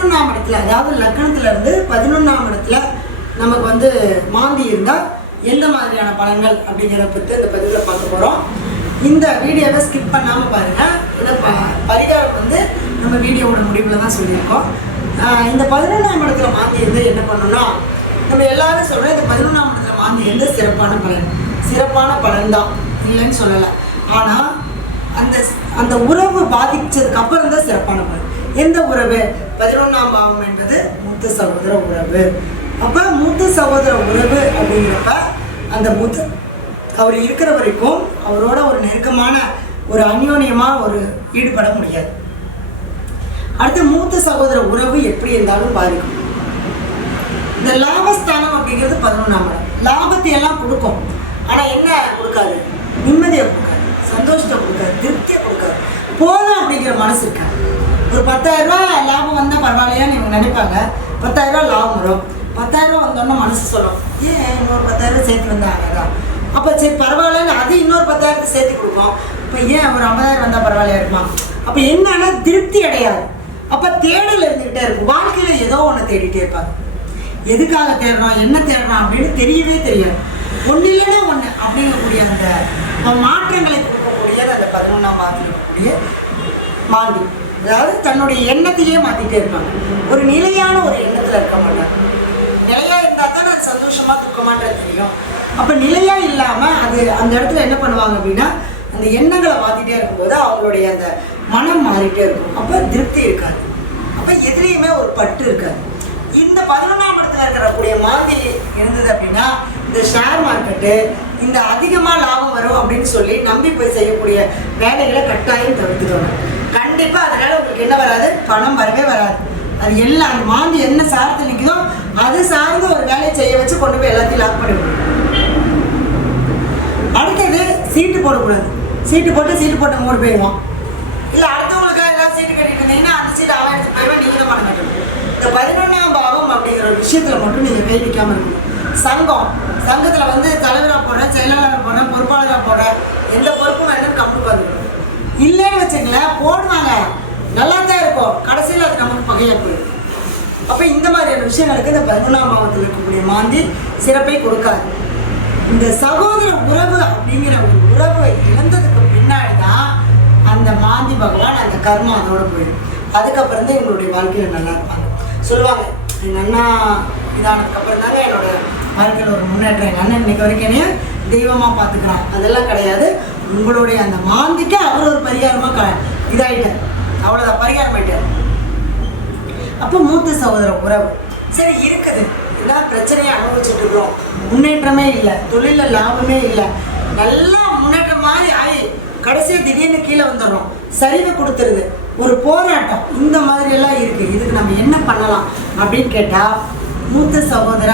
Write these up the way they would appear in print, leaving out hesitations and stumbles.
11ஆம் இடத்துல, அதாவது லக்னத்துல இருந்து 11ஆம் இடத்துல நமக்கு வந்து மாந்தி இருந்தால் எந்த மாதிரியான பலன்கள் அப்படிங்கிறத பற்றி இந்த பதிவில் பார்க்க போகிறோம். இந்த வீடியோவை ஸ்கிப் பண்ணாமல் பாருங்கள். இந்த பரிகாரம் வந்து நம்ம வீடியோவோட முடிவில் தான் சொல்லியிருக்கோம். இந்த 11ஆம் இடத்துல மாந்தி இருந்து என்ன பண்ணணும்னா, நம்ம எல்லாரும் சொல்கிறோம் இந்த 11ஆம் இடத்துல மாந்தி இருந்து சிறப்பான பலன் தான், இல்லைன்னு சொல்லலை. ஆனால் அந்த உறவு பாதிச்சதுக்கு அப்புறம் தான் சிறப்பான பலன். எந்த உறவு? 11ஆம் பாவம் என்பது மூத்த சகோதர உறவு. அப்போ மூத்த சகோதர உறவு அப்படிங்கிறப்ப அந்த அவர் இருக்கிற வரைக்கும் அவரோட ஒரு நெருக்கமான ஒரு அந்யோன்யமாக ஒரு ஈடுபட முடியாது. அடுத்து மூத்த சகோதர உறவு எப்படி இருந்தாலும் பாதிக்கும். இந்த லாபஸ்தானம் அப்படிங்கிறது 11ஆம் இடம். லாபத்தை எல்லாம் கொடுக்கும், ஆனால் என்ன கொடுக்காது? நிம்மதியை கொடுக்காது, சந்தோஷத்தை கொடுக்காது, திருப்தியை கொடுக்காது. போதும் அப்படிங்கிற மனசு இருக்காது. ஒரு 10,000 ரூபா லாபம் வந்தால் பரவாயில்லையான்னு இவங்க நினைப்பாங்க. 10,000 ரூபா லாபம் வரும். 10,000 ரூபா வந்தோன்னா மனசு சொல்லும், ஏன் இன்னொரு 10,000 சேர்த்து வந்தாங்க, அப்போ சரி பரவாயில்லன்னு அது இன்னொரு 10,000 சேர்த்து கொடுக்கும். இப்போ ஏன் ஒரு 50,000 வந்தால் பரவாயில்லையா இருக்குமா? அப்போ என்னன்னா திருப்தி அடையாது. அப்போ தேடல் இருந்துக்கிட்டே இருக்கும். வாழ்க்கையில் ஏதோ ஒன்று தேடிட்டே இருப்பாங்க. எதுக்காக தேடுறோம், என்ன தேடுறோம் அப்படின்னு தெரியவே தெரியாது. ஒன்று இல்லைன்னா ஒன்று அப்படிங்கக்கூடிய அந்த மாற்றங்களை கொடுக்கக்கூடிய அந்த 11ஆம் பாவத்தில் இருக்கக்கூடிய மாந்தி, அதாவது தன்னுடைய எண்ணத்தையே மாற்றிட்டே இருப்பாங்க. ஒரு நிலையான ஒரு எண்ணத்தில் இருக்க மாட்டாங்க. நிலையாக இருந்தால் தான் அது சந்தோஷமாக துக்கமான்றது தெரியும். அப்போ நிலையாக இல்லாமல் அந்த இடத்துல என்ன பண்ணுவாங்க அப்படின்னா, அந்த எண்ணங்களை மாற்றிட்டே இருக்கும்போது அவங்களுடைய அந்த மனம் மாறிட்டே இருக்கும். அப்போ திருப்தி இருக்காது. அப்போ எதுலேயுமே ஒரு பற்று இருக்காது. இந்த 11ஆம் இடத்துல இருக்கக்கூடிய மாந்தி இருந்தது அப்படின்னா, இந்த ஷேர் மார்க்கெட்டு இந்த அதிகமாக லாபம் வரும் அப்படின்னு சொல்லி நம்பி போய் செய்யக்கூடிய வேலைகளை கட்டாயம் தவிர்த்துக்கணும். கண்டிப்பாக அதனால் உங்களுக்கு என்ன வராது? பணம் வரவே வராது. அது எல்லாம் அந்த மாந்தி என்ன சார்ந்து நிற்குதோ அது சார்ந்து ஒரு வேலையை செய்ய வச்சு கொண்டு போய் எல்லாத்தையும் லாக் பண்ணிவிடும். அடுத்தது சீட்டு போடக்கூடாது. சீட்டு போட்டு மூடு போயிடுவோம். இல்லை அடுத்தவங்களுக்காக ஏதாவது சீட்டு கட்டிட்டு இருந்தீங்கன்னா அந்த சீட்டு அவன் எடுத்து போயிடுவேன், நீங்கள் தான் பணம் கட்டணும். இந்த 11ஆம் பாவம் அப்படிங்கிற ஒரு விஷயத்தில் மட்டும் நீங்கள் கை வைக்காமல் இருக்கணும். சங்கத்தில் வந்து தலைவராக போடுறேன், செயலாளராக போடுறேன், பொறுப்பாளராக போடுறேன், எந்த பொறுப்பும் வேணும்னு கம்பு பார்த்துக்கணும். இல்லைன்னு வச்சுங்களேன், போடுவாங்க, நல்லா தான் இருக்கும், கடைசியில் அது நமக்கு பகையாக போயிடும். அப்போ இந்த மாதிரியான விஷயங்களுக்கு இந்த 11ஆம் பாவத்தில் இருக்கக்கூடிய மாந்தி சிறப்பை கொடுக்காது. இந்த சகோதர உறவு அப்படிங்கிற ஒரு உறவை இழந்ததுக்கு பின்னாடி தான் அந்த மாந்தி பகவான் அந்த கர்மம் அதோட போயிடும். அதுக்கப்புறம் தான் எங்களுடைய வாழ்க்கையில் நல்லா இருப்பாங்க. சொல்லுவாங்க, எங்கள் அண்ணா இதானதுக்கப்புறம் தாங்க என்னோட வாழ்க்கையில் ஒரு முன்னேற்றம். எங்கள் அண்ணன் இன்னைக்கு வரைக்கும் என்னைய தெய்வமாக பார்த்துக்கிறான். அதெல்லாம் கிடையாது. உங்களுடைய அந்த மாந்திக்கு அவர் ஒரு பரிகாரமாக இதாகிட்டார், அவ்வளோதான், பரிகாரம் ஆகிட்டார். அப்போ மூத்த சகோதர உறவு சரி இருக்குது. எல்லாம் பிரச்சனையை அனுபவிச்சுட்டு இருக்கிறோம், முன்னேற்றமே இல்லை, தொழிலில் லாபமே இல்லை, நல்லா முன்னேற்றம் மாதிரி ஆகி கடைசியாக திடீர்னு கீழே வந்துடுறோம், சரிவை கொடுத்துருது, ஒரு போராட்டம், இந்த மாதிரியெல்லாம் இருக்குது. இதுக்கு நம்ம என்ன பண்ணலாம் அப்படின்னு கேட்டால், மூத்த சகோதர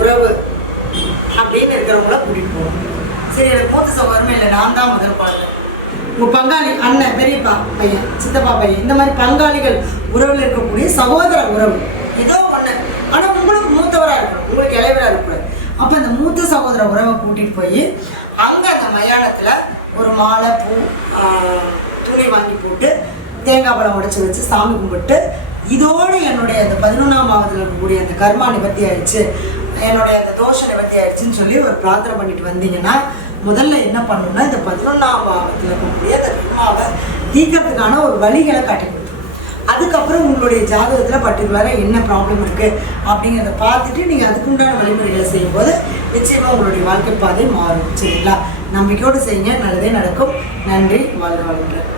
உறவு அப்படின்னு இருக்கிறவங்கள கூட்டிகிட்டு போவோம். சரி, எனக்கு மூத்த சகோதரமே இல்லை, நான் தான் முதல் குழந்தை, உங்கள் பங்காளி அண்ணன், பெரியப்பா பையன், சித்தப்பா பையன், இந்த மாதிரி பங்காளிகள் உறவில் இருக்கக்கூடிய சகோதர உறவு ஏதோ ஒன்று. ஆனால் உங்களுக்கு மூத்தவராக இருக்கணும், உங்களுக்கு இளைவராக இருக்கக்கூடாது. அப்போ அந்த மூத்த சகோதர உறவை கூட்டிகிட்டு போய் அங்கே அந்த மயானத்தில் ஒரு மாலை, பூ, துணி வாங்கி போட்டு தேங்காய் பழம் உடைச்சி வச்சு சாமி கும்பிட்டு, இதோடு என்னுடைய அந்த 11ஆம் பாவத்தில் இருக்கக்கூடிய அந்த கர்மா நிவர்த்தி ஆயிடுச்சு, என்னுடைய அந்த தோஷ நிவர்த்தி ஆயிடுச்சுன்னு சொல்லி ஒரு பிரார்த்தனை பண்ணிட்டு வந்தீங்கன்னா, முதல்ல என்ன பண்ணணும்னா இந்த 11ஆம் பாவத்தில் இருக்கக்கூடிய அந்த கர்மாவை தீர்க்கறதுக்கான ஒரு வழிகளை காட்டி கொடுத்து, அதுக்கப்புறம் உங்களுடைய ஜாதகத்தில் பர்டிகுலராக என்ன ப்ராப்ளம் இருக்குது அப்படிங்கிறத பார்த்துட்டு நீங்கள் அதுக்குண்டான வழிமுறைகளை செய்யும்போது நிச்சயமாக உங்களுடைய வாழ்க்கை பாதை மாறும். சரிங்களா? நம்பிக்கையோடு செய்யுங்க, நல்லதே நடக்கும். நன்றி, வாழ்க வளமுடன்.